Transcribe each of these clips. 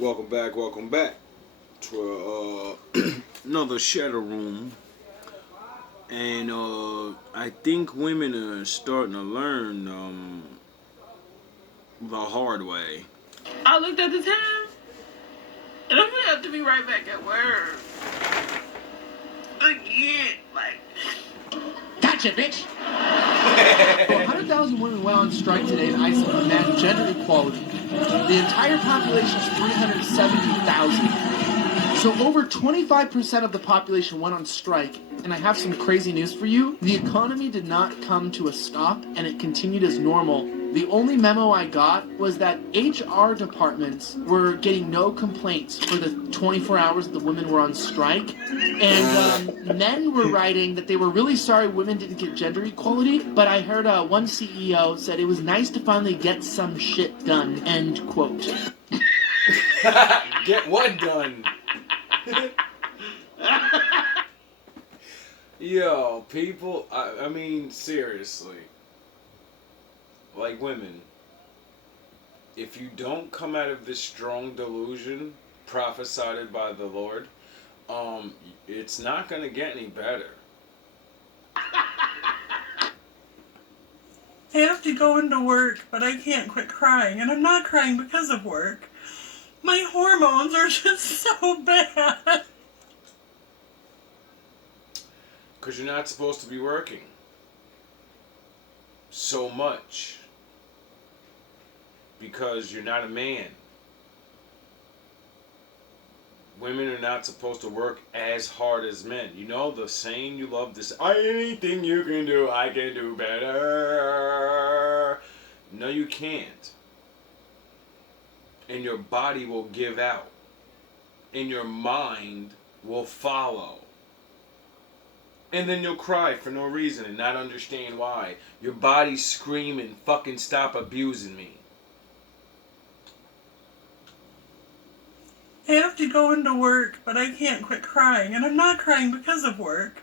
Welcome back to another shadow room. And I think women are starting to learn the hard way. I looked at the time, and I'm gonna have to be right back at work. Again, Gotcha, bitch! 100,000 women went on strike today in Iceland to demand gender equality. The entire population is 370,000. So over 25% of the population went on strike, and I have some crazy news for you. The economy did not come to a stop, and it continued as normal. The only memo I got was that HR departments were getting no complaints for the 24 hours that the women were on strike. And men were writing that they were really sorry women didn't get gender equality, but I heard one CEO said it was nice to finally get some shit done, end quote. Get what done? Yo, people, I mean, seriously. Like women, if you don't come out of this strong delusion prophesied by the Lord, it's not going to get any better. I have to go into work, but I can't quit crying, and I'm not crying because of work. My hormones are just so bad. Because you're not supposed to be working so much. Because you're not a man. Women are not supposed to work as hard as men. You know the saying you love this, anything you can do, I can do better. No, you can't. And your body will give out. And your mind will follow. And then you'll cry for no reason and not understand why. Your body's screaming, fucking stop abusing me. I have to go into work, but I can't quit crying, and I'm not crying because of work.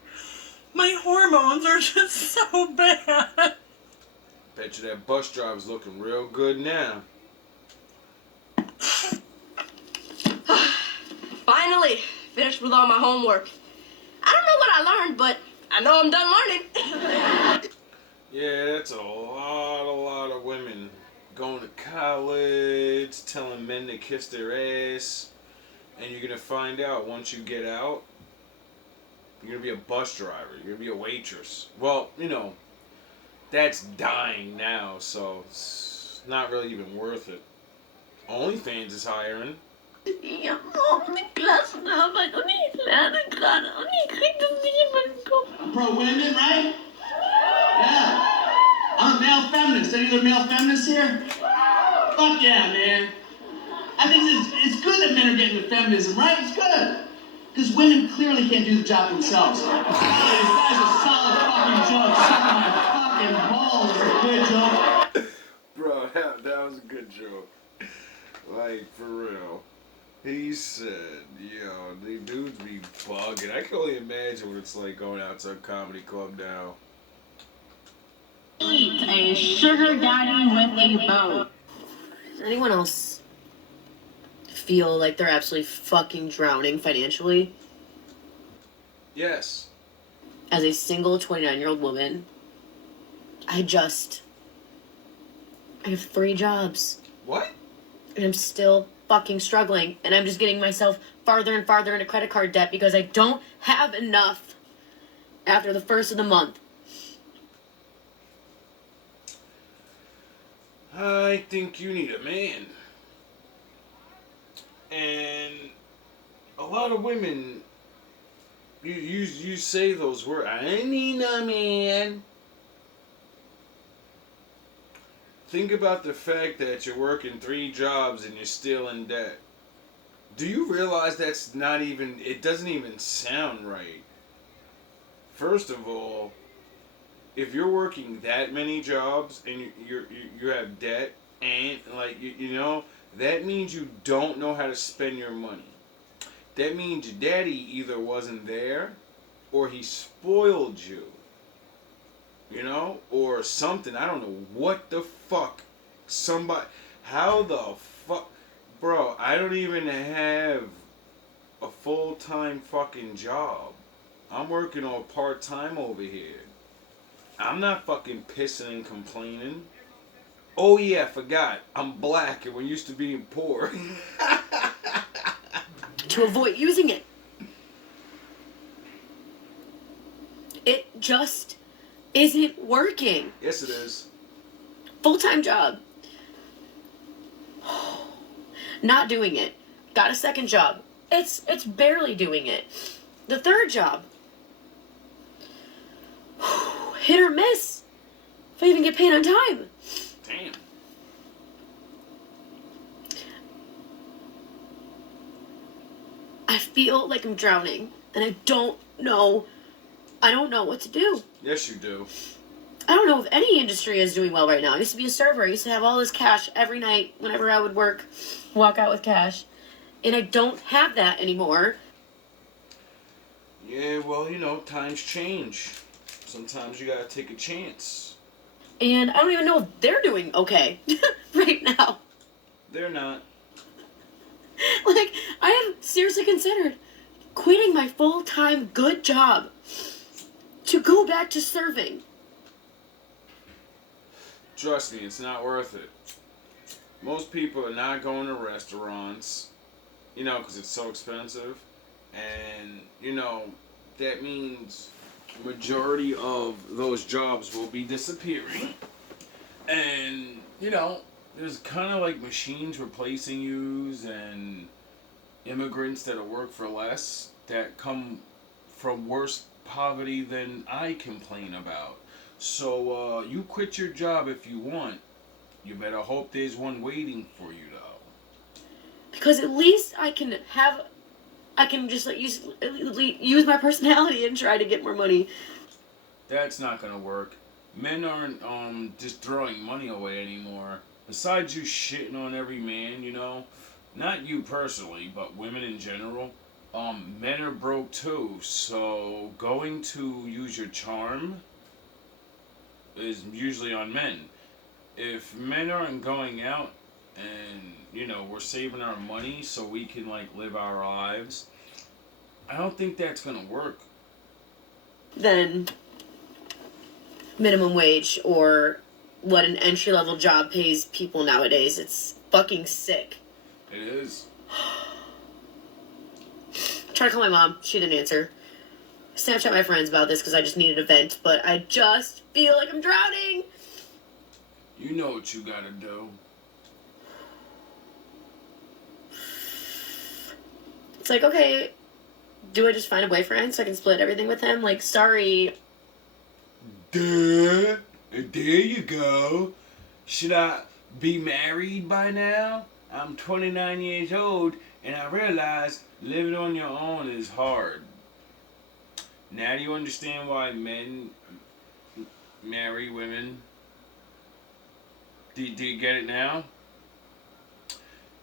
My hormones are just so bad. Bet you that bus driver's looking real good now. Finally, finished with all my homework. I don't know what I learned, but I know I'm done learning. Yeah, that's a lot of women going to college, telling men to kiss their ass. And you're going to find out once you get out, you're going to be a bus driver. You're going to be a waitress. Well, you know, that's dying now, so it's not really even worth it. OnlyFans is hiring. Ja, die klas nou, maar nog niet laten gaan. Nog niet krijgt het niet in mijn kop. Pro-women, right? Yeah. I'm a male feminist. Any other male feminists here? Fuck yeah, man. I think it's good that men are getting into feminism, right? It's good. Because women clearly can't do the job themselves. This guy's a solid fucking joke. Suck my fucking balls. It's a good joke. Bro, that was a good joke. Like, for real. He said, yo, the dudes be bugging. I can only imagine what it's like going out to a comedy club now. Eat a sugar daddy with a bow. Does anyone else feel like they're absolutely fucking drowning financially? Yes. As a single 29-year-old woman, I have 3 jobs. What? And I'm still fucking struggling. And I'm just getting myself farther and farther into credit card debt because I don't have enough after the first of the month. I think you need a man. And a lot of women, you say those words, I need a man. Think about the fact that you're working 3 jobs and you're still in debt. Do you realize that's not even, it doesn't even sound right? First of all, if you're working that many jobs and you have debt and like, you know, that means you don't know how to spend your money. That means your daddy either wasn't there or he spoiled you. You know? Or something. I don't know what the fuck. Somebody. How the fuck. Bro, I I don't even have a full-time fucking job. I'm working on part-time over here. I'm not fucking pissing and complaining. Oh yeah, I forgot. I'm black and we're used to being poor. To avoid using it. It just isn't working. Yes, it is. Full-time job. Not doing it. Got a second job. It's barely doing it. The third job. Hit or miss. If I even get paid on time. Damn. I feel like I'm drowning, and I don't know what to do. Yes, you do. I don't know if any industry is doing well right now. I used to be a server. I used to have all this cash every night whenever I would work, walk out with cash. And I don't have that anymore. Yeah, well, you know, times change. Sometimes you gotta take a chance. And I don't even know if they're doing okay right now. They're not. Like, I have seriously considered quitting my full-time good job to go back to serving. Trust me, it's not worth it. Most people are not going to restaurants, you know, because it's so expensive. And, you know, that means majority of those jobs will be disappearing. And, you know, there's kind of like machines replacing yous and immigrants that'll work for less that come from worse poverty than I complain about. So, you quit your job if you want. You better hope there's one waiting for you, though. Because at least I can just like use my personality and try to get more money. That's not gonna work. Men aren't just throwing money away anymore. Besides you shitting on every man, you know, not you personally, but women in general, men are broke too. So going to use your charm is usually on men. If men aren't going out and, you know, we're saving our money so we can, like, live our lives, I don't think that's gonna work. Then minimum wage or what an entry-level job pays people nowadays. It's fucking sick. It is. Tried to call my mom. She didn't answer. Snapchat my friends about this because I just needed a vent, but I just feel like I'm drowning. You know what you gotta do. It's like, okay, do I just find a boyfriend so I can split everything with him? Like, sorry. Duh. There you go. Should I be married by now? I'm 29 years old and I realize living on your own is hard. Now do you understand why men marry women? Do you get it now?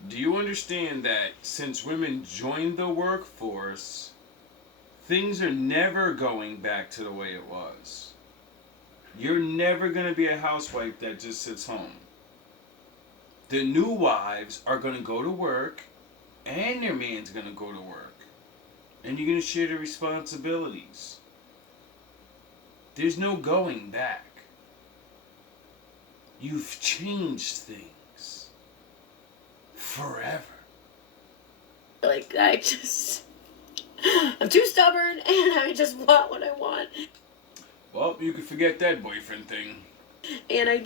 Do you understand that since women joined the workforce, things are never going back to the way it was? You're never going to be a housewife that just sits home. The new wives are going to go to work, and their man's going to go to work. And you're going to share the responsibilities. There's no going back. You've changed things. Forever. Like, I'm too stubborn and I just want what I want. Well, you could forget that boyfriend thing. And I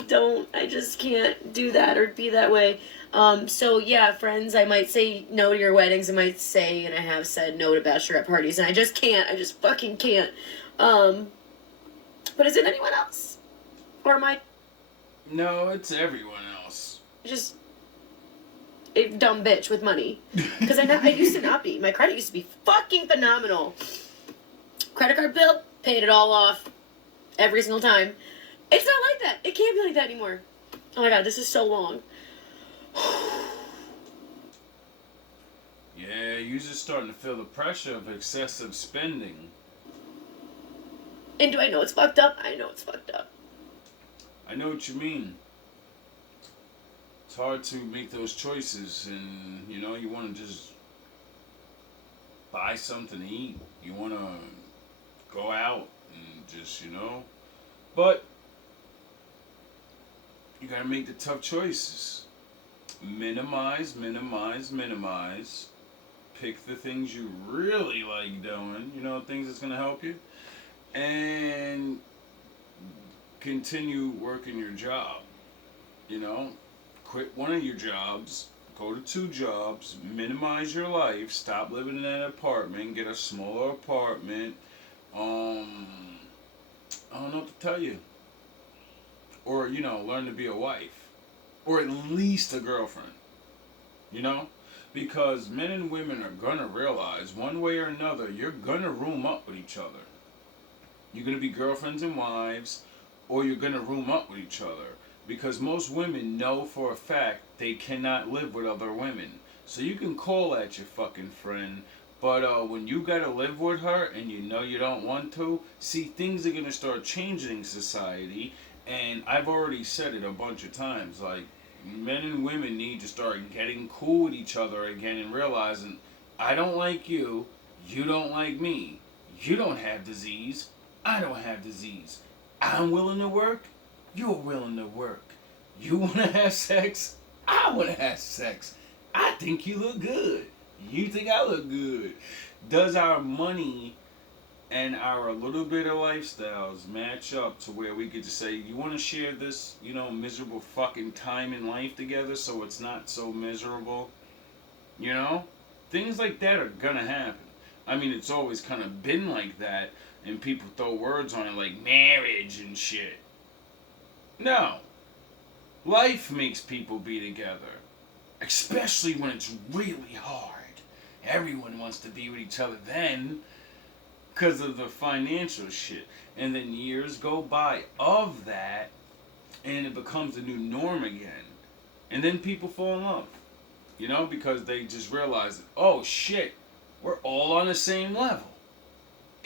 just can't do that or be that way. So yeah, friends, I might say no to your weddings. I might say, and I have said no to bachelorette parties, and I just can't. I just fucking can't. But is it anyone else? Or am I No, it's everyone else. just a dumb bitch with money? Because I used to not be. My credit used to be fucking phenomenal. Credit card bill, paid it all off every single time. It's not like that. It can't be like that anymore. Oh my god, this is so long. Yeah, you're just starting to feel the pressure of excessive spending. And do I know it's fucked up? I know it's fucked up. I know what you mean. it's hard to make those choices, and you know, you want to just buy something to eat. You want to go out and just, you know, but you got to make the tough choices. Minimize, minimize, minimize. Pick the things you really like doing, you know, things that's going to help you, and continue working your job. You know, quit one of your jobs, go to 2 jobs, minimize your life, stop living in an apartment, get a smaller apartment. I don't know what to tell you. Or, you know, learn to be a wife. Or at least a girlfriend. You know? Because men and women are gonna realize, one way or another, you're gonna room up with each other. You're gonna be girlfriends and wives, or you're gonna room up with each other. Because most women know for a fact they cannot live with other women. So you can call at your fucking friend, but when you gotta live with her and you know you don't want to, see, things are gonna start changing in society. And I've already said it a bunch of times, like, men and women need to start getting cool with each other again and realizing, I don't like you, you don't like me. You don't have disease, I don't have disease. I'm willing to work, you're willing to work. You want to have sex, I want to have sex. I think you look good, you think I look good. Does our money and our little bit of lifestyles match up to where we could just say, you want to share this, you know, miserable fucking time in life together so it's not so miserable? You know? Things like that are gonna happen. I mean, it's always kind of been like that, and people throw words on it like marriage and shit. No. Life makes people be together. Especially when it's really hard. Everyone wants to be with each other then, because of the financial shit. And then years go by of that, and it becomes a new norm again. And then people fall in love. You know, because they just realize, oh shit, we're all on the same level.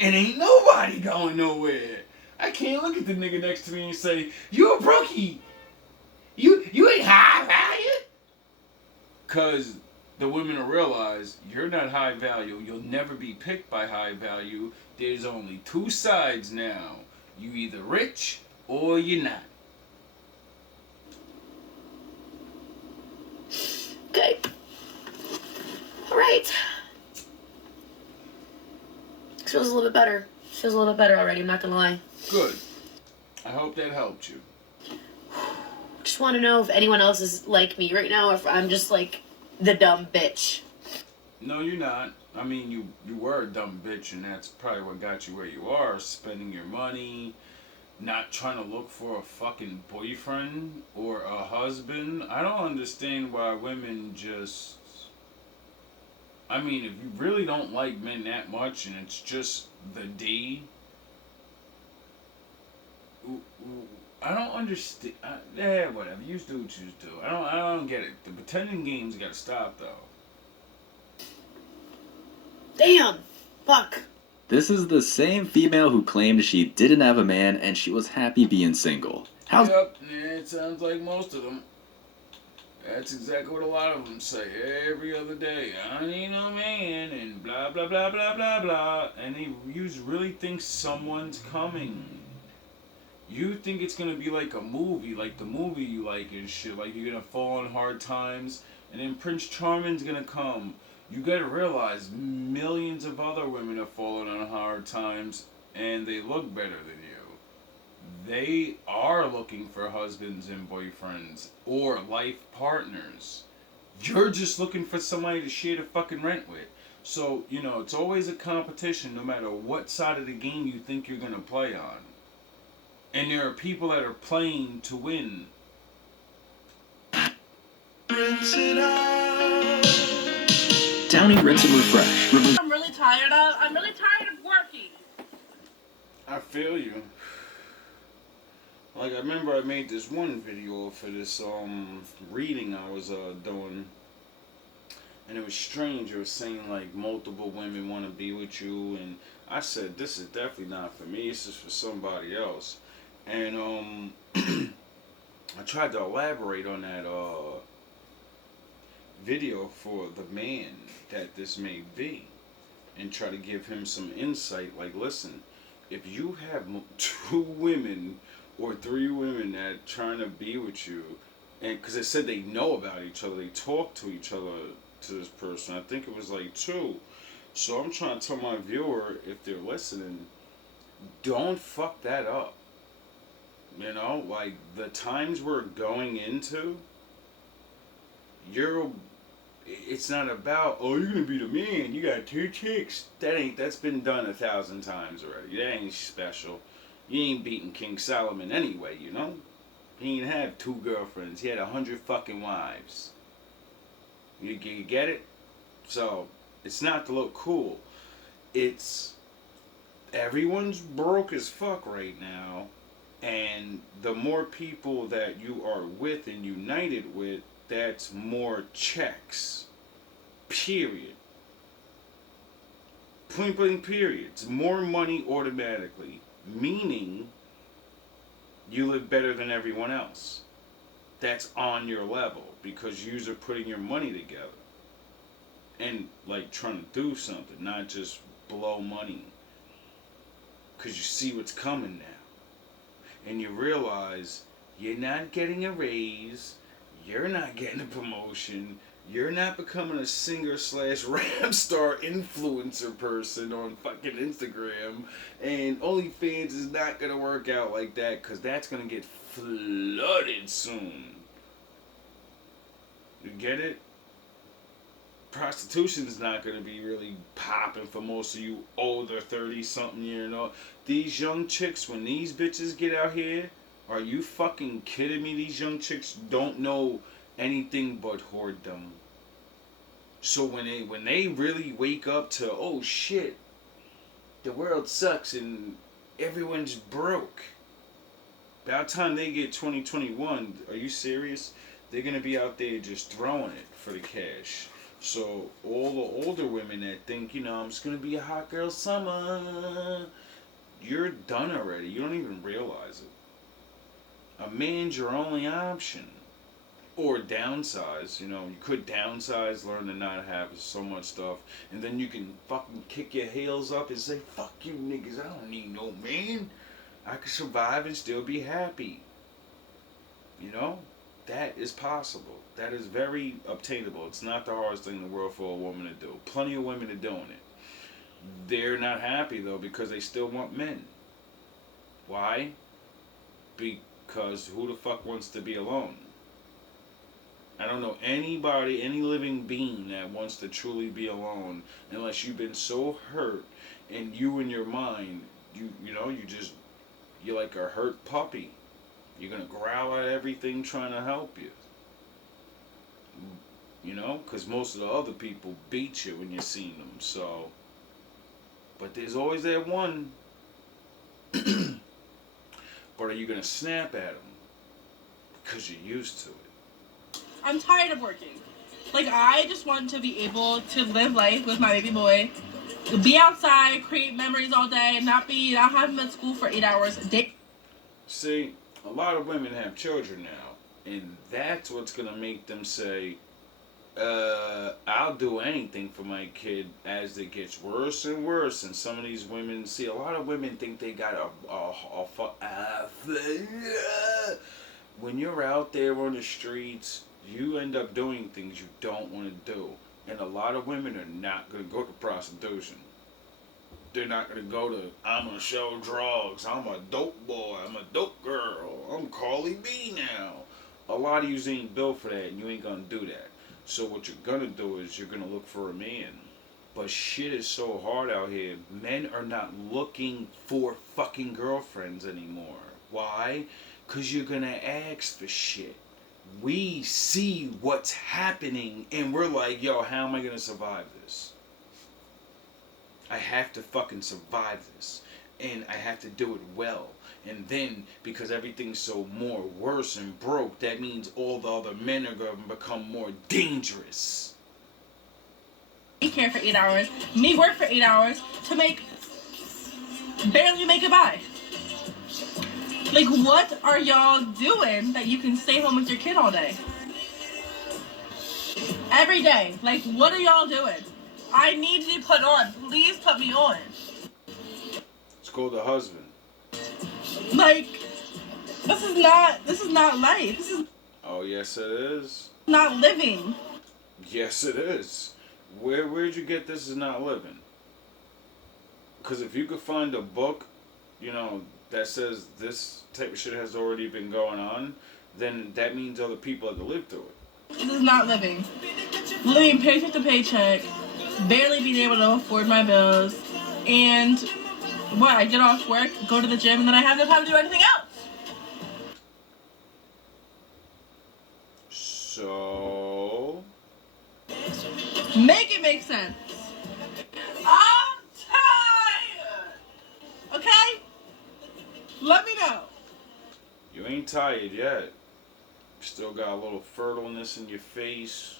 And ain't nobody going nowhere. I can't look at the nigga next to me and say, you a brookie. You ain't high value. Because the women will realize, you're not high value. You'll never be picked by high value. There's only 2 sides now. You either rich or you're not. Okay. Alright. This feels a little bit better. Feels a little bit better already, I'm not gonna lie. Good. I hope that helped you. Just want to know if anyone else is like me right now, or if I'm just like the dumb bitch. No, you're not. I mean, you were a dumb bitch, and that's probably what got you where you are. Spending your money, not trying to look for a fucking boyfriend or a husband. I don't understand why women just... I mean, if you really don't like men that much, and it's just the D... I don't understand. Whatever. You do what you do. I don't get it. The pretending game's gotta stop, though. Damn. Fuck. This is the same female who claimed she didn't have a man and she was happy being single. Yep, yeah, it sounds like most of them. That's exactly what a lot of them say every other day. I need no man, and blah, blah, blah, blah, blah, blah. And you really think someone's coming. You think it's gonna be like a movie, like the movie you like and shit. Like you're gonna fall on hard times, and then Prince Charming's gonna come. You gotta realize millions of other women have fallen on hard times, and they look better than you. They are looking for husbands and boyfriends or life partners. You're just looking for somebody to share the fucking rent with. So, you know, it's always a competition no matter what side of the game you think you're gonna play on. And there are people that are playing to win. Rinse it out. Downy Rinse and Refresh. I'm really tired of working. I feel you. Like, I remember I made this one video for this reading I was doing. And it was strange. It was saying, like, multiple women want to be with you. And I said, this is definitely not for me. This is for somebody else. And I tried to elaborate on that video for the man that this may be and try to give him some insight. Like, listen, if you have 2 women or 3 women that trying to be with you, and because they said they know about each other, they talk to each other, to this person. I think it was like 2. So I'm trying to tell my viewer, if they're listening, don't fuck that up. You know, like the times we're going into, it's not about, oh, you're gonna be the man, you got 2 chicks. That's been done 1,000 times already. That ain't special. You ain't beating King Solomon anyway, you know? He ain't have 2 girlfriends. He had 100 fucking wives. You get it? So, it's not to look cool. It's, everyone's broke as fuck right now. And the more people that you are with and united with, that's more checks. Period. Point blank period. It's more money automatically. Meaning, you live better than everyone else. That's on your level. Because yous are putting your money together. And, like, trying to do something. Not just blow money. Because you see what's coming now. And you realize you're not getting a raise, you're not getting a promotion, you're not becoming a singer/rap star influencer person on fucking Instagram, and OnlyFans is not gonna work out like that, because that's gonna get flooded soon. You get it? Prostitution's not gonna be really popping for most of you older 30-something year and all. These young chicks, when these bitches get out here, are you fucking kidding me? These young chicks don't know anything but whoredom. So when they really wake up to, oh shit, the world sucks and everyone's broke. By the time they get 2021, are you serious? They're gonna be out there just throwing it for the cash. So all the older women that think, you know, I'm just gonna be a hot girl summer, you're done already. You don't even realize it. A man's your only option. Or downsize, you know, you could downsize, learn to not have so much stuff, and then you can fucking kick your heels up and say, fuck you niggas, I don't need no man. I can survive and still be happy. You know? That is possible. That is very obtainable. It's not the hardest thing in the world for a woman to do. Plenty of women are doing it. They're not happy though because they still want men. Why? Because who the fuck wants to be alone? I don't know anybody, any living being that wants to truly be alone unless you've been so hurt and you in your mind, you're like a hurt puppy. You're going to growl at everything trying to help you. You know, because most of the other people beat you when you seen them, so. But there's always that one. But are you going to snap at them? Because you're used to it. I'm tired of working. Like, I just want to be able to live life with my baby boy, be outside, create memories all day, not have him at school for 8 hours a day. See, a lot of women have children now, and that's what's going to make them say, I'll do anything for my kid as it gets worse and worse. And some of these women, see, a lot of women think they got when you're out there on the streets, you end up doing things you don't want to do. And a lot of women are not going to go to prostitution. They're not going to go to, I'm going to sell drugs, I'm a dope boy, I'm a dope girl, I'm Carly B now. A lot of you ain't built for that, and you ain't going to do that. So what you're going to do is you're going to look for a man. But shit is so hard out here. Men are not looking for fucking girlfriends anymore. Why? Because you're going to ask for shit. We see what's happening and we're like, yo, how am I going to survive this? I have to fucking survive this. And I have to do it well. And then, because everything's so more worse and broke, that means all the other men are going to become more dangerous. Care for 8 hours, me work for 8 hours to barely make it by. Like, what are y'all doing that you can stay home with your kid all day? Every day. Like, what are y'all doing? I need to be put on. Please put me on. It's called a husband. Like, this is not life. This is Oh, yes, it is. not living. Yes, it is. Where'd you get this is not living? Because if you could find a book, you know, that says this type of shit has already been going on, then that means other people have to live through it. This is not living. Living paycheck to paycheck, barely being able to afford my bills, and what? I get off work, go to the gym, and then I have no time to do anything else. So... Make it make sense. I'm tired. Okay? Let me know. You ain't tired yet. Still got a little fertileness in your face.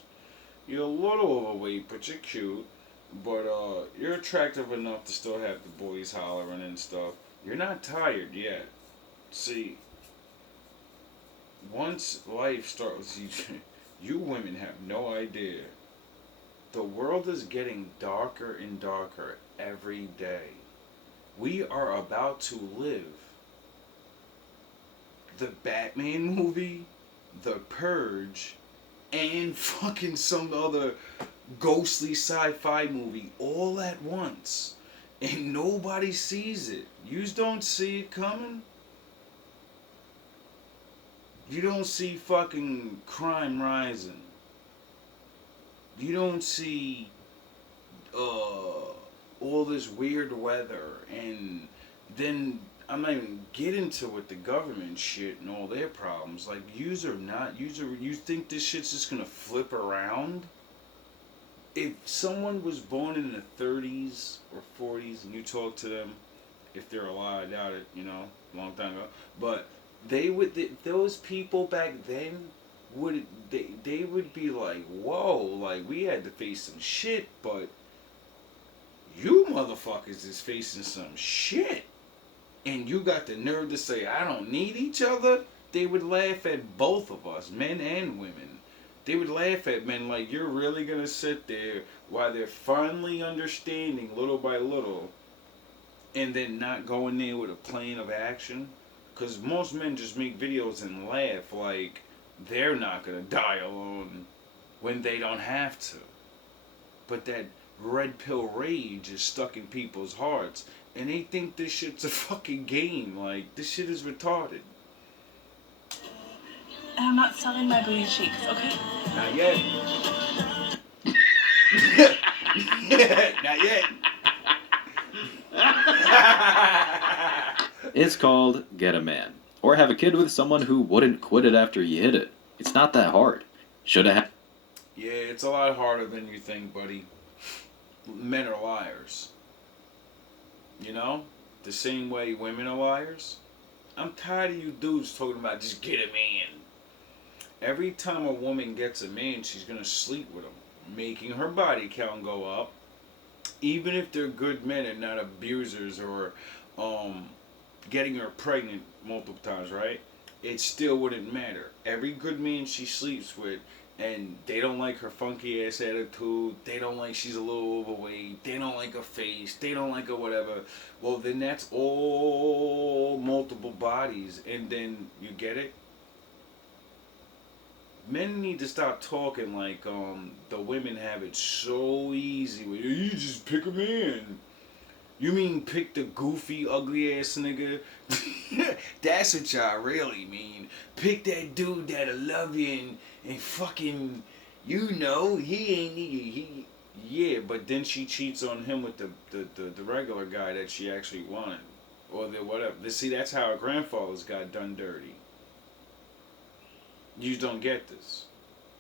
You're a little overweight, but you're cute. But you're attractive enough to still have the boys hollering and stuff. You're not tired yet. See, once life starts, you women have no idea. The world is getting darker and darker every day. We are about to live the Batman movie, The Purge, and fucking some other ghostly sci-fi movie all at once. And nobody sees it. You don't see it coming. You don't see fucking crime rising. You don't see all this weird weather, and then I'm not even getting to with the government shit and all their problems. Like, you think this shit's just gonna flip around? If someone was born in the 30s or 40s and you talk to them, if they're alive, I doubt it, you know, a long time ago, but those people back then they would be like, whoa, like, we had to face some shit, but you motherfuckers is facing some shit, and you got the nerve to say I don't need each other. They would laugh at both of us, men and women. They would laugh at men like, you're really gonna sit there while they're finally understanding little by little, and then not go in there with a plan of action? Because most men just make videos and laugh like they're not gonna die alone when they don't have to. But that red pill rage is stuck in people's hearts, and they think this shit's a fucking game. Like, this shit is retarded. And I'm not selling my booty cheeks, okay? Not yet. Not yet. It's called Get a Man. Or have a kid with someone who wouldn't quit it after you hit it. It's not that hard. Shoulda had. Yeah, it's a lot harder than you think, buddy. Men are liars. You know? The same way women are liars. I'm tired of you dudes talking about just get a man. Every time a woman gets a man, she's gonna sleep with him, making her body count go up. Even if they're good men and not abusers or getting her pregnant multiple times, right? It still wouldn't matter. Every good man she sleeps with, and they don't like her funky ass attitude, they don't like she's a little overweight, they don't like her face, they don't like her whatever, well then that's all multiple bodies. And then, you get it? Men need to stop talking like the women have it so easy. You just pick a man. You mean pick the goofy, ugly ass nigga? That's what y'all really mean. Pick that dude that'll love you and fucking, you know, he yeah, but then she cheats on him with the regular guy that she actually wanted. Or the whatever. See, that's how our grandfathers got done dirty. You don't get this.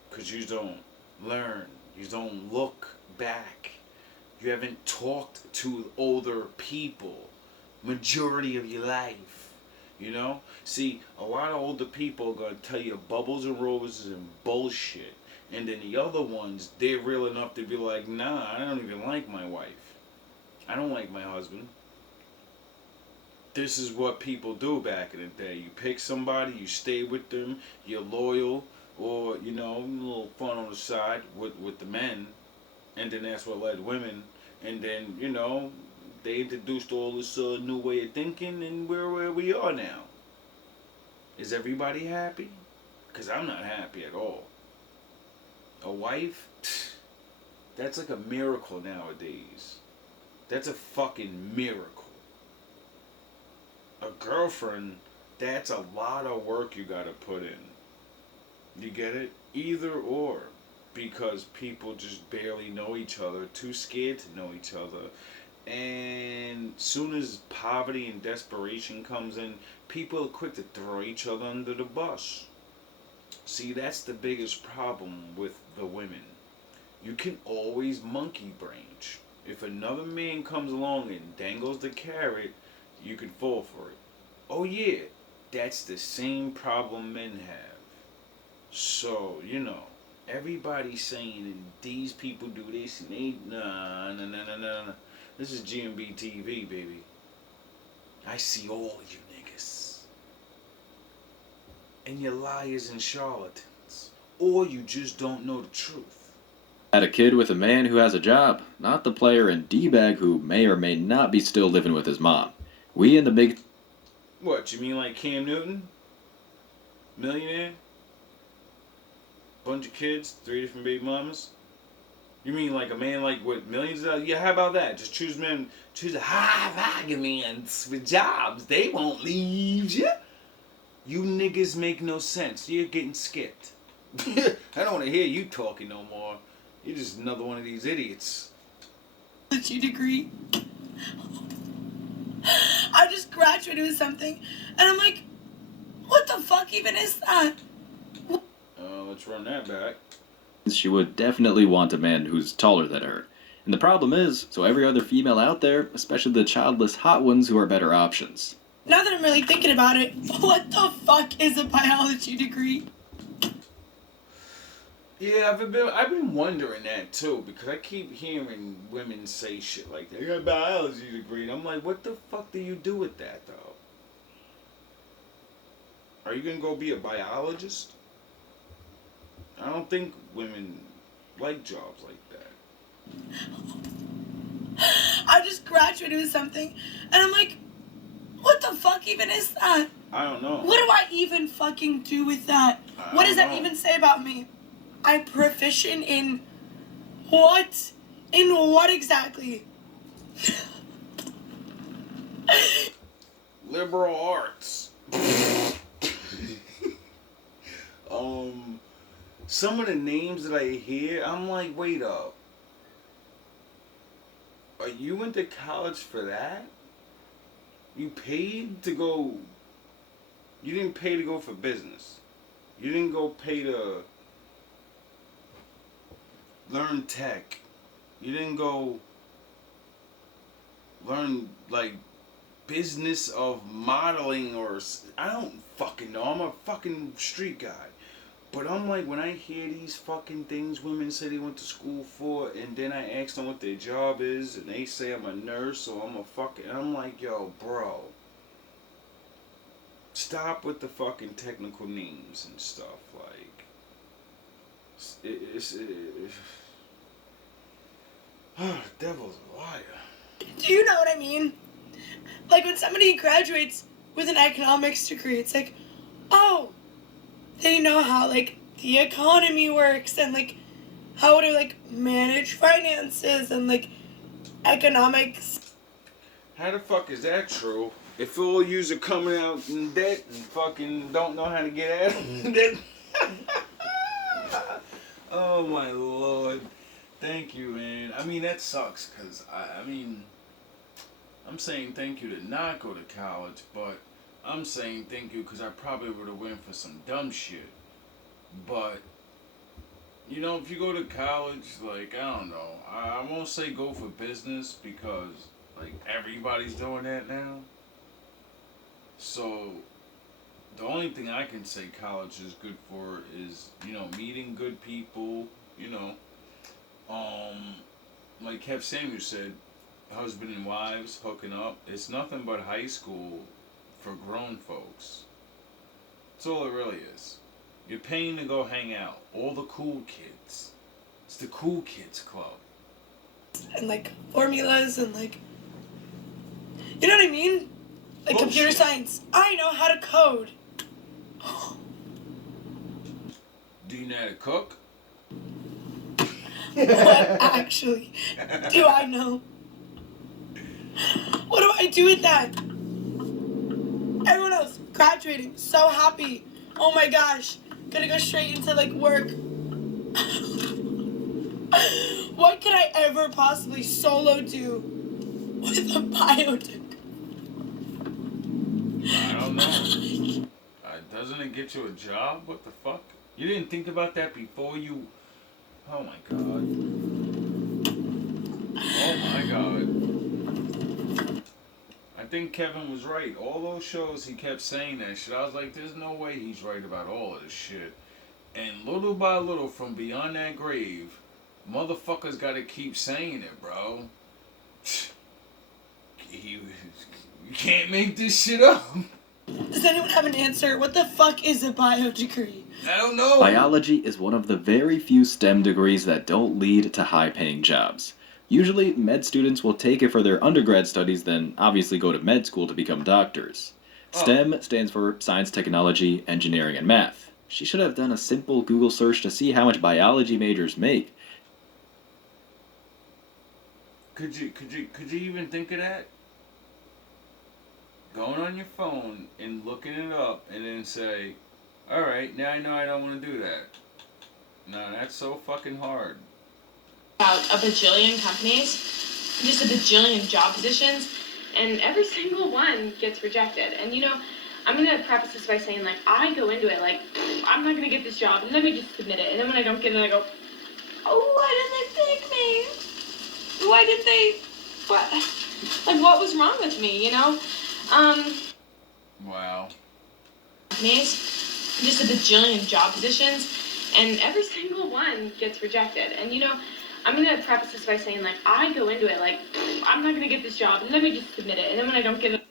Because you don't learn. You don't look back. You haven't talked to older people majority of your life. You know? See, a lot of older people are going to tell you bubbles and roses and bullshit. And then the other ones, they're real enough to be like, nah, I don't even like my wife. I don't like my husband. This is what people do back in the day. You pick somebody, you stay with them, you're loyal, or you know, a little fun on the side with the men, and then that's what led women, and then you know, they introduced all this new way of thinking, and we're where we are now. Is everybody happy? Because I'm not happy at all. A wife, that's like a miracle nowadays. That's a fucking miracle. A girlfriend, that's a lot of work you gotta put in. You get it? Either or. Because people just barely know each other, too scared to know each other. And soon as poverty and desperation comes in, people are quick to throw each other under the bus. See, that's the biggest problem with the women. You can always monkey branch. If another man comes along and dangles the carrot, you can fall for it. Oh yeah, that's the same problem men have. So, you know, everybody's saying these people do this and they nah. This is GMB TV, baby. I see all you niggas. And you're liars and charlatans. Or you just don't know the truth. Had a kid with a man who has a job, not the player and D-bag who may or may not be still living with his mom. We in the big... What, you mean like Cam Newton? Millionaire? Bunch of kids, 3 different baby mamas? You mean like a man like with millions of dollars? Yeah, how about that? Just choose a high-value man with jobs. They won't leave you. You niggas make no sense. You're getting skipped. I don't want to hear you talking no more. You're just another one of these idiots. Did you degree? I just graduated with something, and I'm like, what the fuck even is that? Let's run that back. She would definitely want a man who's taller than her. And the problem is, so every other female out there, especially the childless hot ones who are better options. Now that I'm really thinking about it, what the fuck is a biology degree? Yeah, I've been wondering that too, because I keep hearing women say shit like that. I got a biology degree, and I'm like, what the fuck do you do with that though? Are you gonna go be a biologist? I don't think women like jobs like that. I just graduated with something, and I'm like, what the fuck even is that? I don't know. What do I even fucking do with that? What does that even say about me? I'm proficient in what? In what exactly? Liberal arts. Some of the names that I hear, I'm like, wait up. You went to college for that? You paid to go... You didn't pay to go for business. You didn't go pay to learn tech. You didn't go learn, like, business of modeling or... I don't fucking know. I'm a fucking street guy. But I'm like, when I hear these fucking things women say they went to school for, and then I ask them what their job is, and they say I'm a nurse or I'm a fucking... And I'm like, yo, bro. Stop with the fucking technical names and stuff. Like, the devil's a liar. Do you know what I mean? Like when somebody graduates with an economics degree, it's like, oh, they know how like the economy works and like how to like manage finances and like economics. How the fuck is that true? If all yous are coming out in debt and fucking don't know how to get out of debt. Oh my lord. Thank you, man. I mean, that sucks, because, I mean, I'm saying thank you to not go to college, but I'm saying thank you because I probably would have went for some dumb shit. But, you know, if you go to college, like, I don't know. I won't say go for business because, like, everybody's doing that now. So, the only thing I can say college is good for is, you know, meeting good people, you know. Like Kev Samuel said, husband and wives hooking up. It's nothing but high school for grown folks. That's all it really is. You're paying to go hang out. All the cool kids. It's the cool kids club. And like formulas and like, you know what I mean? Like computer Bullshit. science. I know how to code. Do you know how to cook? What actually do I know? What do I do with that? Everyone else graduating, so happy. Oh my gosh, gonna go straight into like work. What could I ever possibly solo do with a biotech? I don't know. Doesn't it get you a job? What the fuck? You didn't think about that before you... Oh my god. Oh my god. I think Kevin was right. All those shows he kept saying that shit. I was like, there's no way he's right about all of this shit. And little by little, from beyond that grave, motherfuckers gotta keep saying it, bro. You can't make this shit up. Does anyone have an answer? What the fuck is a bio degree? I don't know. Biology is one of the very few STEM degrees that don't lead to high-paying jobs. Usually, med students will take it for their undergrad studies, then obviously go to med school to become doctors. STEM stands for science, technology, engineering, and math. She should have done a simple Google search to see how much biology majors make. Could you even think of that? Going on your phone and looking it up and then say, alright, now I know I don't want to do that. No, that's so fucking hard. About a bajillion companies, just a bajillion job positions, and every single one gets rejected. And you know, I'm gonna preface this by saying, like, I go into it like, I'm not gonna get this job, and let me just submit it. And then when I don't get it, I go, oh, why didn't they pick me? Why did they, what? Like, what was wrong with me, you know? Wow. Companies, just a bajillion job positions, and every single one gets rejected. And you know, I'm gonna preface this by saying, like, I go into it like, I'm not gonna get this job, and let me just submit it. And then when I don't get it,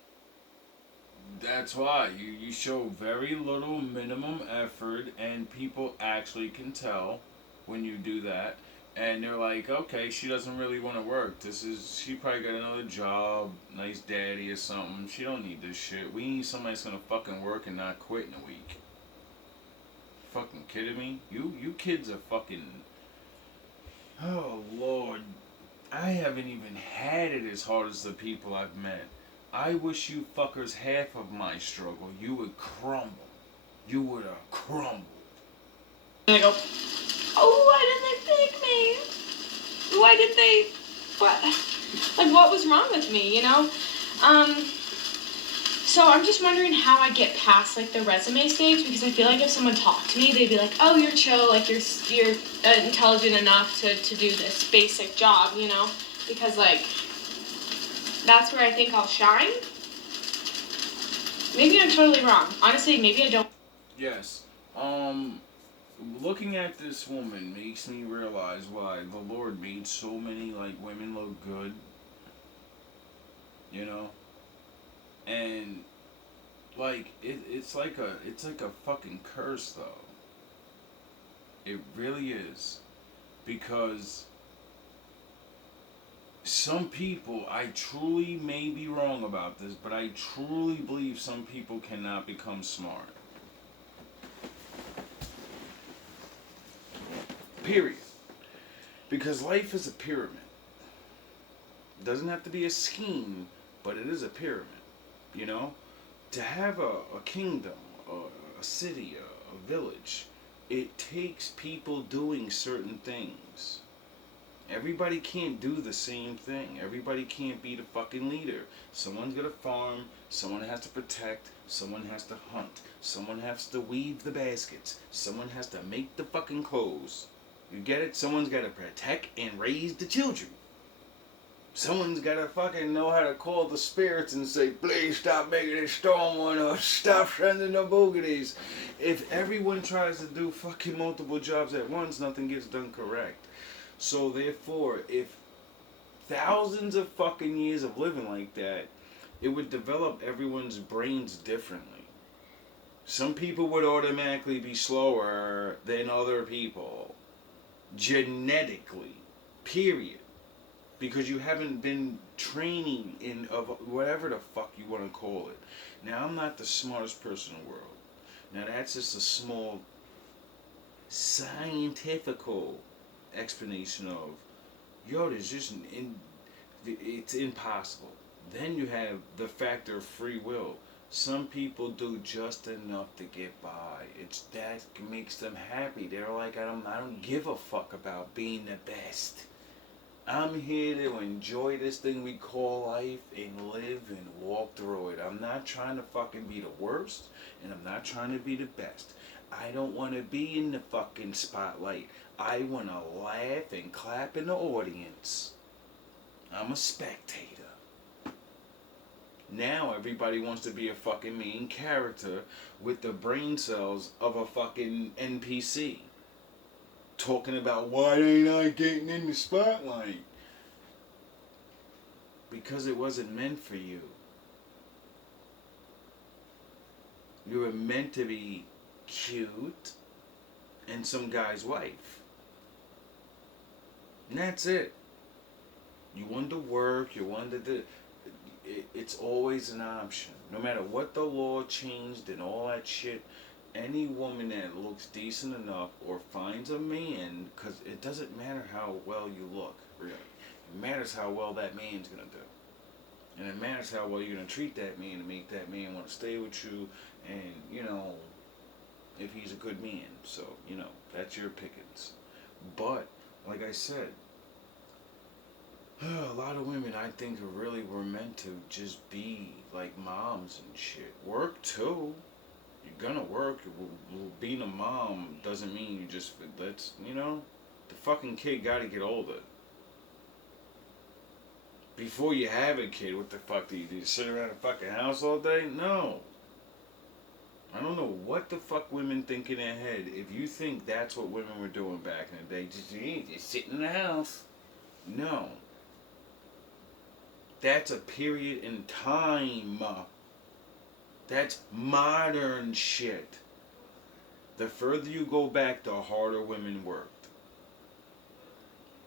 That's why you show very little minimum effort, and people actually can tell when you do that. And they're like, okay, she doesn't really want to work. She probably got another job, nice daddy or something. She don't need this shit. We need somebody that's gonna fucking work and not quit in a week. Fucking kidding me? You kids are fucking... Oh, Lord. I haven't even had it as hard as the people I've met. I wish you fuckers half of my struggle. You would crumble. You would have crumbled. and I go, oh, why didn't they pick me? Why did they, what? Like, what was wrong with me, you know? So I'm just wondering how I get past, like, the resume stage, because I feel like if someone talked to me, they'd be like, oh, you're chill, like, you're intelligent enough to do this basic job, you know? Because, like, that's where I think I'll shine. Maybe I'm totally wrong. Honestly, maybe I don't. Yes. Looking at this woman makes me realize why the Lord made so many, like, women look good. You know? And, like, it's like a fucking curse, though. It really is. Because some people, I truly may be wrong about this, but I truly believe some people cannot become smart. Period. Because life is a pyramid. It doesn't have to be a scheme, but it is a pyramid. You know? To have a kingdom, a city, a village, it takes people doing certain things. Everybody can't do the same thing. Everybody can't be the fucking leader. Someone's gonna farm, someone has to protect, someone has to hunt, someone has to weave the baskets, someone has to make the fucking clothes. You get it? Someone's gotta protect and raise the children. Someone's gotta fucking know how to call the spirits and say, please stop making a storm on us, stop sending the boogies. If everyone tries to do fucking multiple jobs at once, nothing gets done correct. So therefore, if thousands of fucking years of living like that, it would develop everyone's brains differently. Some people would automatically be slower than other people. Genetically. Period. Because you haven't been training in of whatever the fuck you want to call it. Now, I'm not the smartest person in the world. Now, that's just a small scientifical explanation of, yo, there's just it's impossible. Then you have the factor of free will. Some people do just enough to get by. It's that makes them happy. They're like, I don't give a fuck about being the best. I'm here to enjoy this thing we call life and live and walk through it. I'm not trying to fucking be the worst, and I'm not trying to be the best. I don't want to be in the fucking spotlight. I want to laugh and clap in the audience. I'm a spectator. Now everybody wants to be a fucking main character with the brain cells of a fucking NPC. Talking about why they not getting in the spotlight. Because it wasn't meant for you. You were meant to be cute and some guy's wife. And that's it. You want to work, you want to do... It's always an option. No matter what the law changed and all that shit, any woman that looks decent enough or finds a man, because it doesn't matter how well you look, really. It matters how well that man's going to do. And it matters how well you're going to treat that man and make that man want to stay with you and, you know, if he's a good man. So, you know, that's your pickings. But, like I said, a lot of women, I think, really were meant to just be like moms and shit. Work too. You're gonna work. Being a mom doesn't mean you just, that's, you know, the fucking kid gotta get older. Before you have a kid, what the fuck do? You sit around the fucking house all day? No. I don't know what the fuck women think in their head. If you think that's what women were doing back in the day, just sitting in the house. No. That's a period in time. That's modern shit. The further you go back, the harder women worked.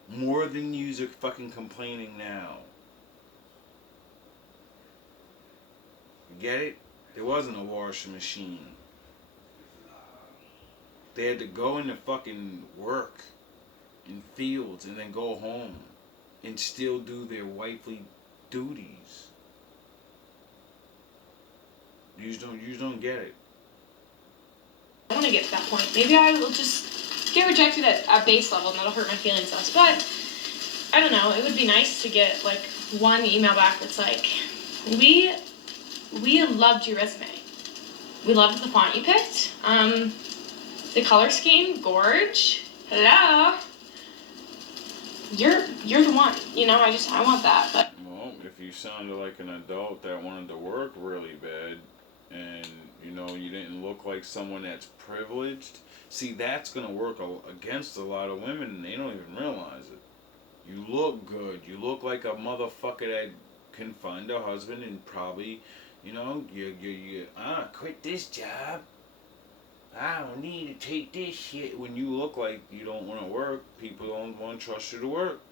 More than you're fucking complaining now. You get it? There wasn't a washing machine. They had to go into fucking work in fields and then go home and still do their wifely duties. You just don't get it. I want to get to that point. Maybe I will just get rejected at base level and that'll hurt my feelings less. But I don't know. It would be nice to get like one email back that's like, we loved your resume. We loved the font you picked. The color scheme, gorge. Hello. You're the one. You know, I want that. But well, if you sounded like an adult that wanted to work really bad, and you know you didn't look like someone that's privileged, see, that's gonna work against a lot of women, and they don't even realize it. You look good. You look like a motherfucker that can find a husband and probably, you know, you quit this job. I don't need to take this shit. When you look like you don't want to work, people don't want to trust you to work.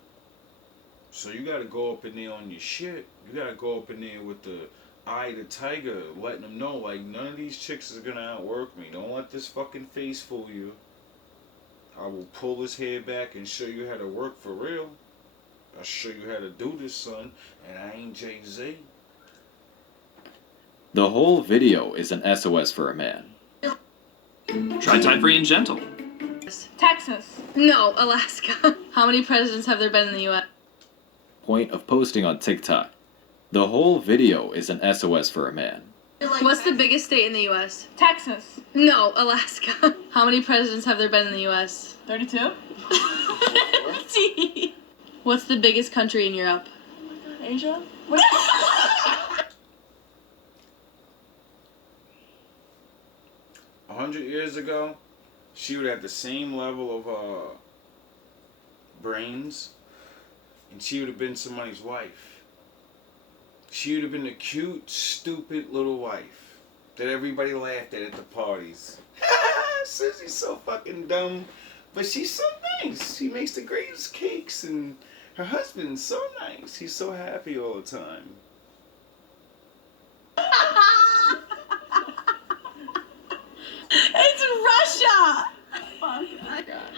So you got to go up in there on your shit. You got to go up in there with the eye of the tiger, letting them know, like, none of these chicks is going to outwork me. Don't let this fucking face fool you. I will pull his hair back and show you how to work for real. I'll show you how to do this, son. And I ain't Jay-Z. The whole video is an SOS for a man. Try Time Free and Gentle. Texas. No, Alaska. How many presidents have there been in the U.S.? Point of posting on TikTok. The whole video is an SOS for a man. What's the biggest state in the U.S.? Texas. No, Alaska. How many presidents have there been in the U.S.? 32. What's the biggest country in Europe? Asia. 100 years ago, she would have the same level of brains, and she would have been somebody's wife. She would have been a cute, stupid little wife. that everybody laughed at the parties. Susie's so fucking dumb, but she's so nice. She makes the greatest cakes, and her husband's so nice. He's so happy all the time. It's Russia!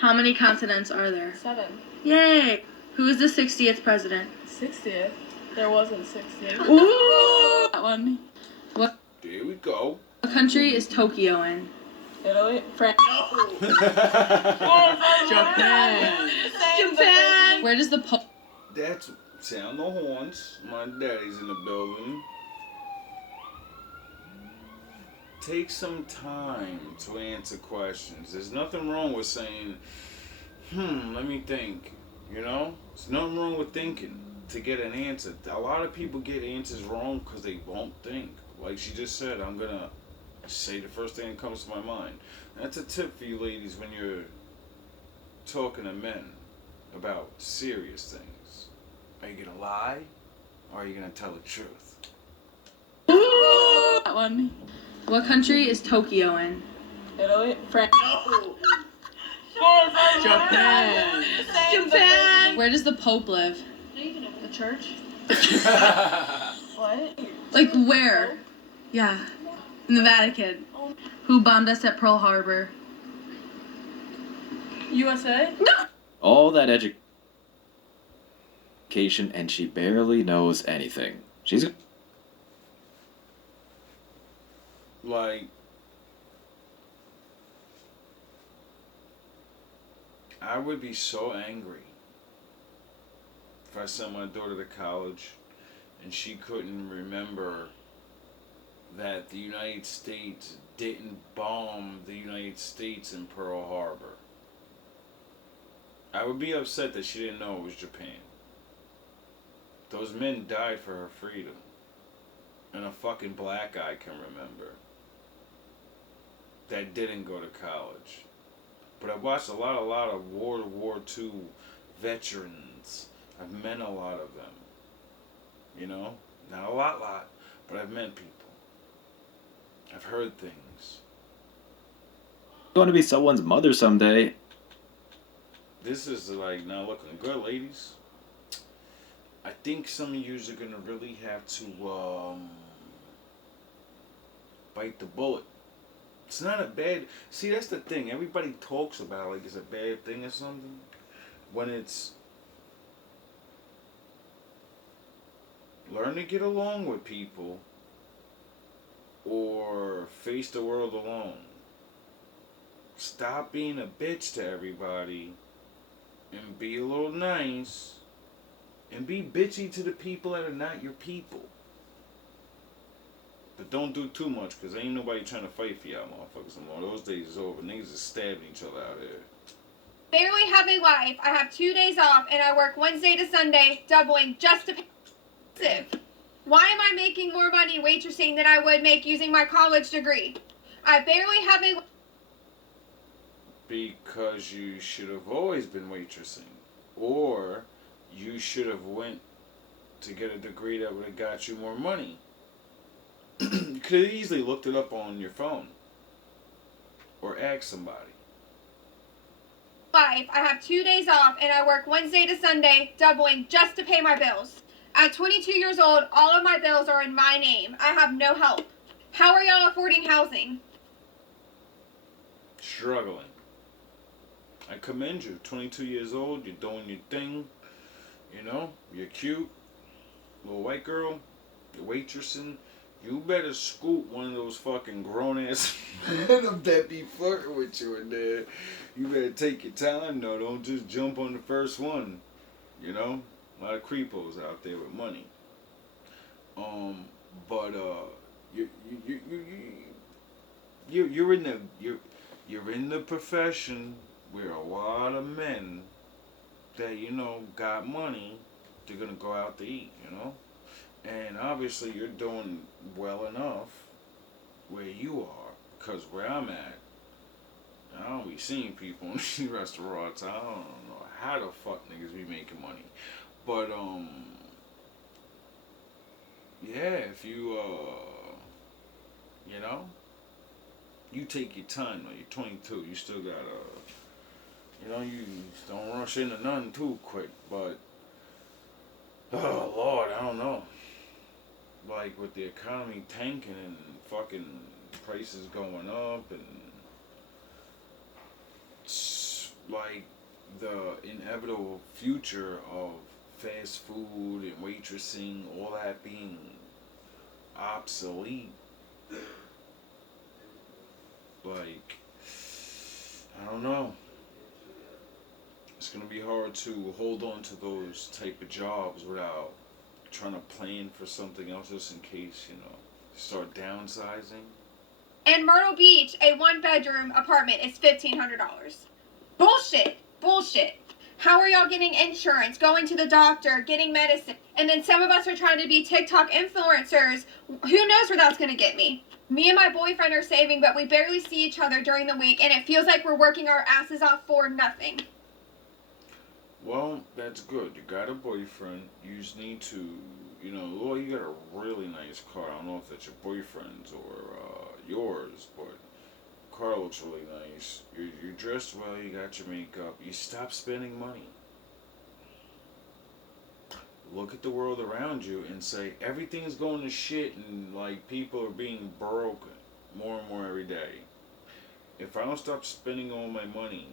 How many continents are there? 7. Yay! Who is the 60th president? 60th? There wasn't 60th. Ooh! That one. What There we go. country is Tokyo in? Italy? France. Japan. Japan! Where does the Pope... That's sound the horns. My daddy's in the building. Take some time to answer questions. There's nothing wrong with saying, let me think. You know? There's nothing wrong with thinking to get an answer. A lot of people get answers wrong because they won't think. Like she just said, I'm going to say the first thing that comes to my mind. That's a tip for you ladies when you're talking to men about serious things. Are you going to lie or are you going to tell the truth? That one. What country is Tokyo in? Italy? France. Japan. Japan! Where does the Pope live? The church? What? Like where? Yeah. In the Vatican. Who bombed us at Pearl Harbor? USA? All that education, and she barely knows anything. She's Like, I would be so angry if I sent my daughter to college and she couldn't remember that the United States didn't bomb the United States in Pearl Harbor. I would be upset that she didn't know it was Japan. Those men died for her freedom. And a fucking black guy can remember. That didn't go to college. But I've watched a lot of World War II veterans. I've met a lot of them. You know? Not a lot, but I've met people. I've heard things. going to be someone's mother someday. This is like not looking good, ladies. I think some of you are going to really have to bite the bullet. It's not a bad... See, that's the thing. Everybody talks about it like it's a bad thing or something. When it's... Learn to get along with people or face the world alone. Stop being a bitch to everybody and be a little nice and be bitchy to the people that are not your people. But don't do too much, because ain't nobody trying to fight for y'all motherfuckers anymore. Those days is over. Niggas is stabbing each other out here. Barely have a life. I have 2 days off, and I work Wednesday to Sunday, doubling just to pay. Why am I making more money waitressing than I would make using my college degree? I barely have a... Because you should have always been waitressing. Or you should have went to get a degree that would have got you more money. You could have easily looked it up on your phone. Or asked somebody. Life. I have 2 days off, and I work Wednesday to Sunday, doubling just to pay my bills. At 22 years old, all of my bills are in my name. I have no help. How are y'all affording housing? Struggling. I commend you. 22 years old, you're doing your thing. You know, you're cute. Little white girl. You're waitressing. You better scoop one of those fucking grown-ass men that be flirting with you in there. You better take your time, though. Don't just jump on the first one. You know? A lot of creepos out there with money. You're in the profession where a lot of men that, you know, got money, they're gonna go out to eat, you know? And obviously you're doing well enough where you are, because where I'm at, I don't be seeing people in these restaurants. I don't know how the fuck niggas be making money. But, yeah, if you You know? You take your time. You're 22. You still gotta, you don't rush into nothing too quick. But, oh Lord, I don't know. Like with the economy tanking and fucking prices going up and like the inevitable future of fast food and waitressing, all that being obsolete. Like, I don't know. It's gonna be hard to hold on to those type of jobs without trying to plan for something else just in case, start downsizing. In Myrtle Beach, a 1-bedroom apartment is $1,500. Bullshit. Bullshit. How are y'all getting insurance, going to the doctor, getting medicine? And then some of us are trying to be TikTok influencers. Who knows where that's going to get me? Me and my boyfriend are saving, but we barely see each other during the week, and it feels like we're working our asses off for nothing. Well, that's good. You got a boyfriend. You just need to, you got a really nice car. I don't know if that's your boyfriend's or yours, but the car looks really nice. You're dressed well. You got your makeup. You stop spending money. Look at the world around you and say everything's going to shit and like people are being broke more and more every day. If I don't stop spending all my money,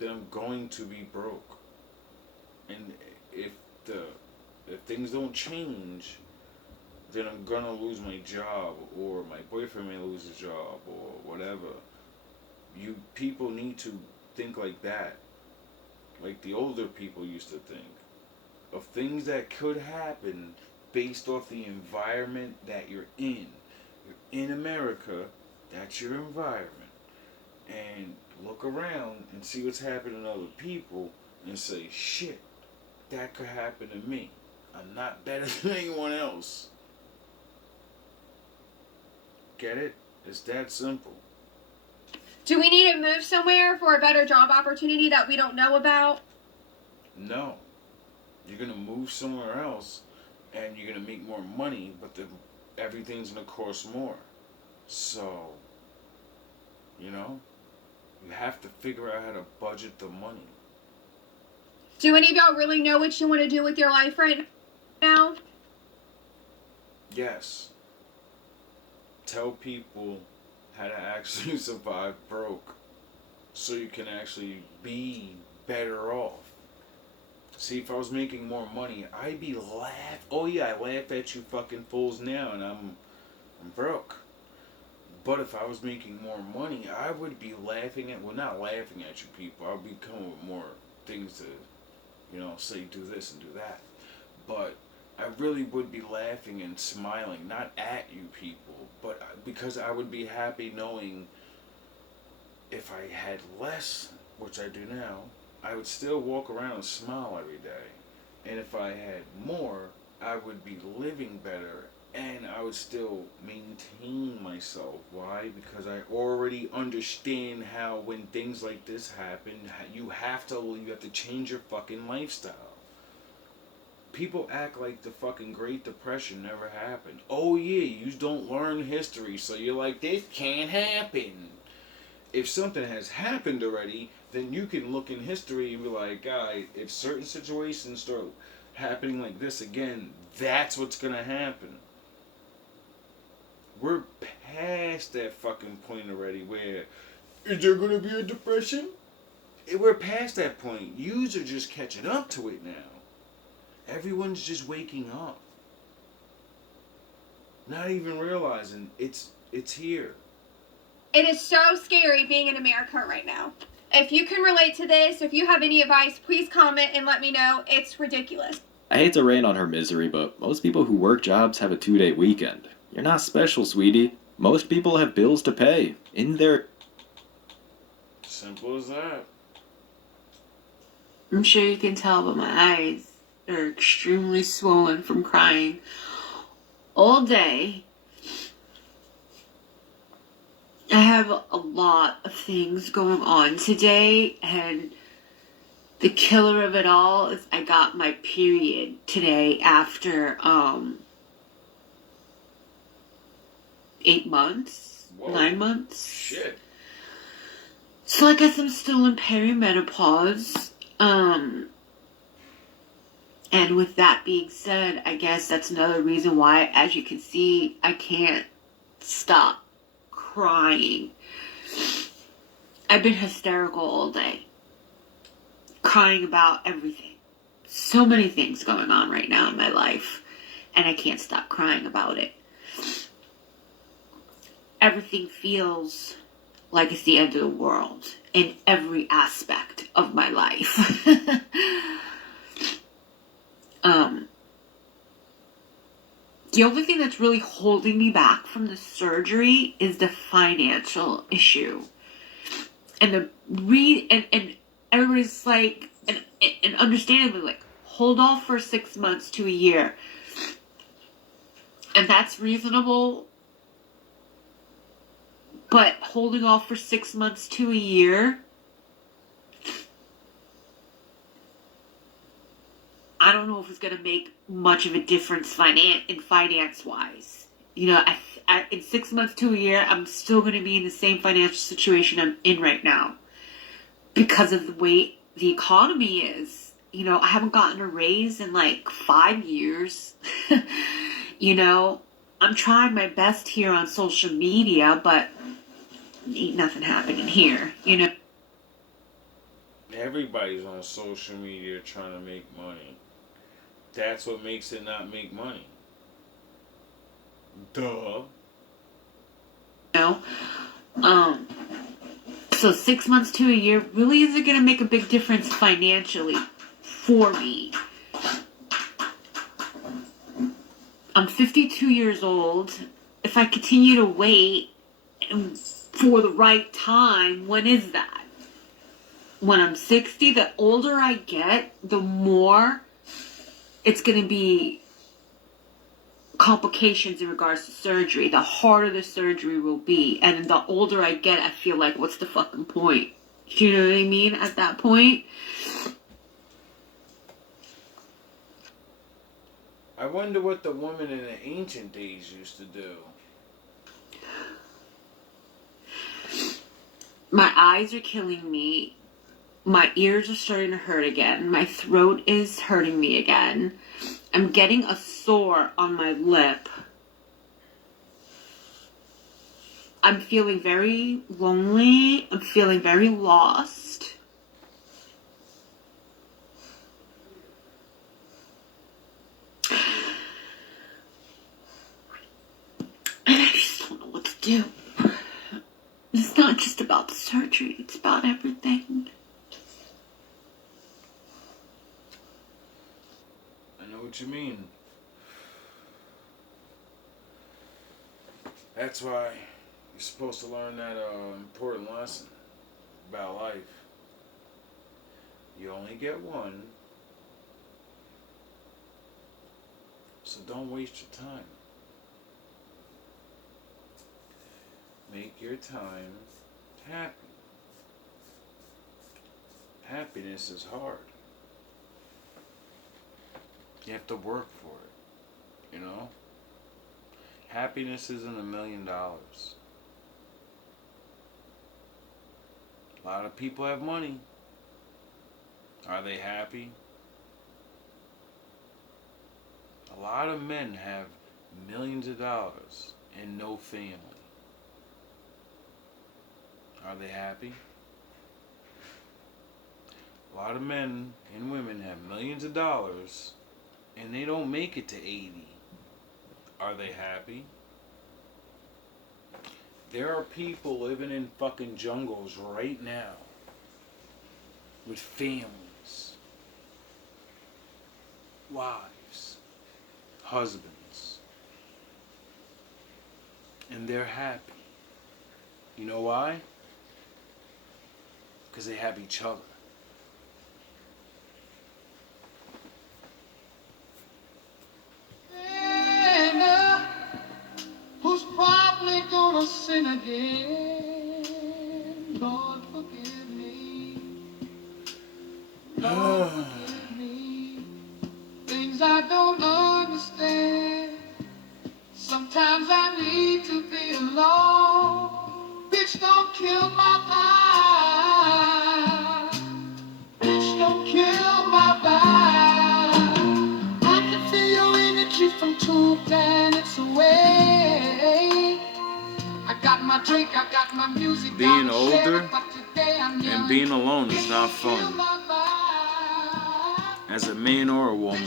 then I'm going to be broke. And if things don't change, then I'm gonna lose my job, or my boyfriend may lose his job, or whatever. You people need to think like that, like the older people used to think, of things that could happen based off the environment that you're in. You're in America, that's your environment. And look around and see what's happening to other people and say, shit, that could happen to me. I'm not better than anyone else. Get it? It's that simple. Do we need to move somewhere for a better job opportunity that we don't know about? No. You're going to move somewhere else and you're going to make more money, but everything's going to cost more. So, you have to figure out how to budget the money. Do any of y'all really know what you want to do with your life right now? Yes. Tell people how to actually survive broke so you can actually be better off. See, if I was making more money, I'd be oh yeah, I laugh at you fucking fools now and I'm broke. But if I was making more money, I would be not laughing at you people. I would be coming with more things to, say do this and do that. But I really would be laughing and smiling, not at you people, but because I would be happy knowing if I had less, which I do now, I would still walk around and smile every day. And if I had more, I would be living better and I would still maintain myself. Why? Because I already understand how when things like this happen, you have to change your fucking lifestyle. People act like the fucking Great Depression never happened. Oh yeah, you don't learn history, so you're like, this can't happen. If something has happened already, then you can look in history and be like, guys, if certain situations start happening like this again, that's what's gonna happen. We're past that fucking point already where, is there gonna be a depression? We're past that point. Yous are just catching up to it now. Everyone's just waking up. Not even realizing it's here. It is so scary being in America right now. If you can relate to this, if you have any advice, please comment and let me know. It's ridiculous. I hate to rain on her misery, but most people who work jobs have a 2-day weekend. You're not special, sweetie. Most people have bills to pay. Simple as that. I'm sure you can tell, but my eyes are extremely swollen from crying all day. I have a lot of things going on today, and the killer of it all is I got my period today after 8 months, Whoa. 9 months. Shit. So I guess I'm still in perimenopause. And with that being said, I guess that's another reason why, as you can see, I can't stop crying. I've been hysterical all day. Crying about everything. So many things going on right now in my life. And I can't stop crying about it. Everything feels like it's the end of the world in every aspect of my life. The only thing that's really holding me back from the surgery is the financial issue. And and everybody's like, and understandably, like, hold off for 6 months to a year. And that's reasonable. But holding off for 6 months to a year, I don't know if it's going to make much of a difference finance-wise. You know, in 6 months to a year, I'm still going to be in the same financial situation I'm in right now. Because of the way the economy is. You know, I haven't gotten a raise in like 5 years. You know, I'm trying my best here on social media, but ain't nothing happening here, you know. Everybody's on social media trying to make money. That's what makes it not make money. Duh. You know? So 6 months to a year really isn't going to make a big difference financially for me. I'm 52 years old. If I continue to wait for the right time, when is that? When I'm 60, the older I get, the more it's going to be complications in regards to surgery. The harder the surgery will be. And the older I get, I feel like, what's the fucking point? Do you know what I mean? At that point. I wonder what the woman in the ancient days used to do. My eyes are killing me. My ears are starting to hurt again. My throat is hurting me again. I'm getting a sore on my lip. I'm feeling very lonely. I'm feeling very lost. And I just don't know what to do. It's not just about the surgery. It's about everything. I know what you mean. That's why you're supposed to learn that important lesson about life. You only get one. So don't waste your time. Make your time happy. Happiness is hard. You have to work for it, you know? Happiness isn't $1 million. A lot of people have money. Are they happy? A lot of men have millions of dollars and no family. Are they happy? A lot of men and women have millions of dollars and they don't make it to 80. Are they happy? There are people living in fucking jungles right now with families, wives, husbands, and they're happy. You know why? Because they have each other. Who's probably gonna sin again? Lord, forgive me. Lord, forgive me. Things I don't understand. Sometimes I need to be Bitch, don't kill my vibe. Bitch, don't kill my vibe. I can feel your energy from 2 planets away. I got my drink, I got my music. Being older and being alone is not fun. As a man or a woman.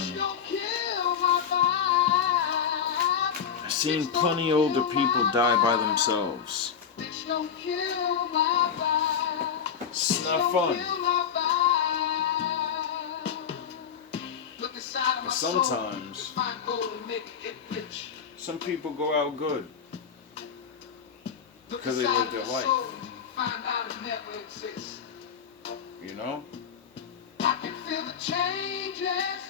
I've seen plenty older people die by themselves. It's not fun. But sometimes, some people go out good because they live their life. You know? I can feel the changes.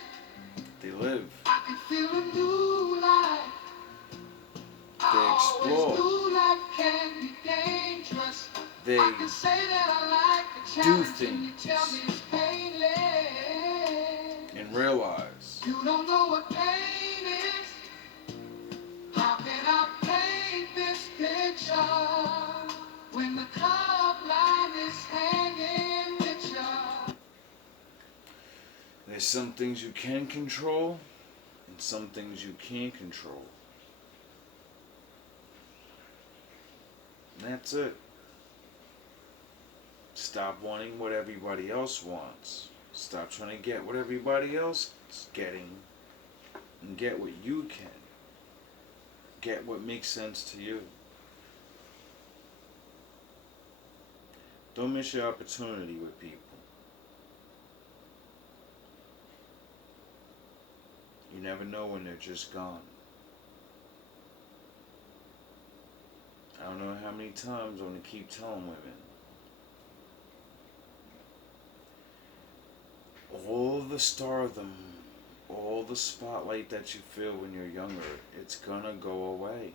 They live. I can feel a new life. They explore. They do things and realize you don't know what pain is. How can I paint this picture when the club line is hanging with you? there's some things you can control and some things you can't control. And that's it. Stop wanting what everybody else wants. Stop trying to get what everybody else is getting. And get what you can. Get what makes sense to you. Don't miss your opportunity with people. You never know when they're just gone. I don't know how many times I want to keep telling women. All the stardom, all the spotlight that you feel when you're younger, it's gonna go away.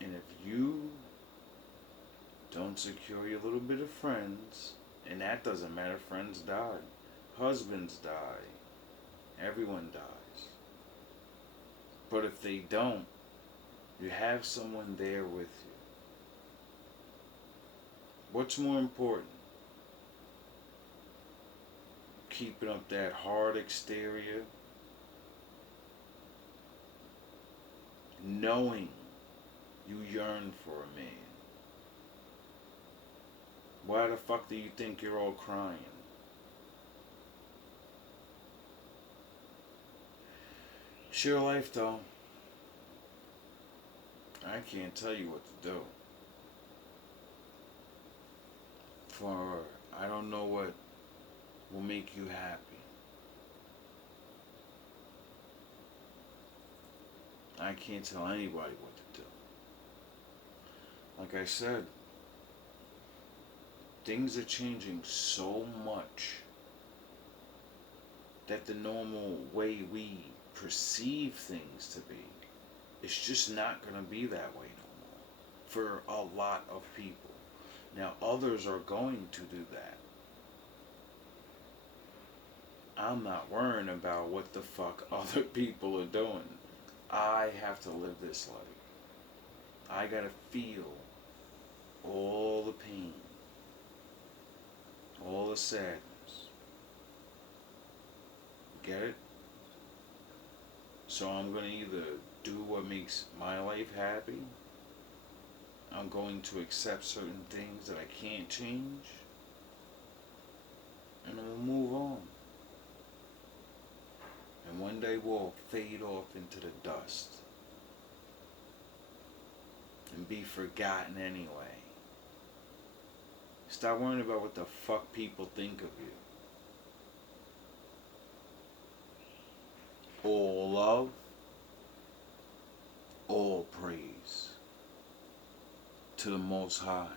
And if you don't secure your little bit of friends, and that doesn't matter, friends die, husbands die, everyone dies. But if they don't, you have someone there with you. What's more important? Keeping up that hard exterior, knowing you yearn for a man. Why the fuck do you think you're all crying? It's your life though. I can't tell you what to do. For I don't know what will make you happy. I can't tell anybody what to do. Like I said, things are changing so much that the normal way we perceive things to be, it's just not going to be that way no more for a lot of people. Now others are going to do that. I'm not worrying about what the fuck other people are doing. I have to live this life. I gotta feel all the pain, all the sadness. Get it? So I'm gonna either do what makes my life happy. I'm going to accept certain things that I can't change. And I'm gonna move on. And one day we'll fade off into the dust and be forgotten anyway. Stop worrying about what the fuck people think of you. All love, all praise to the Most High.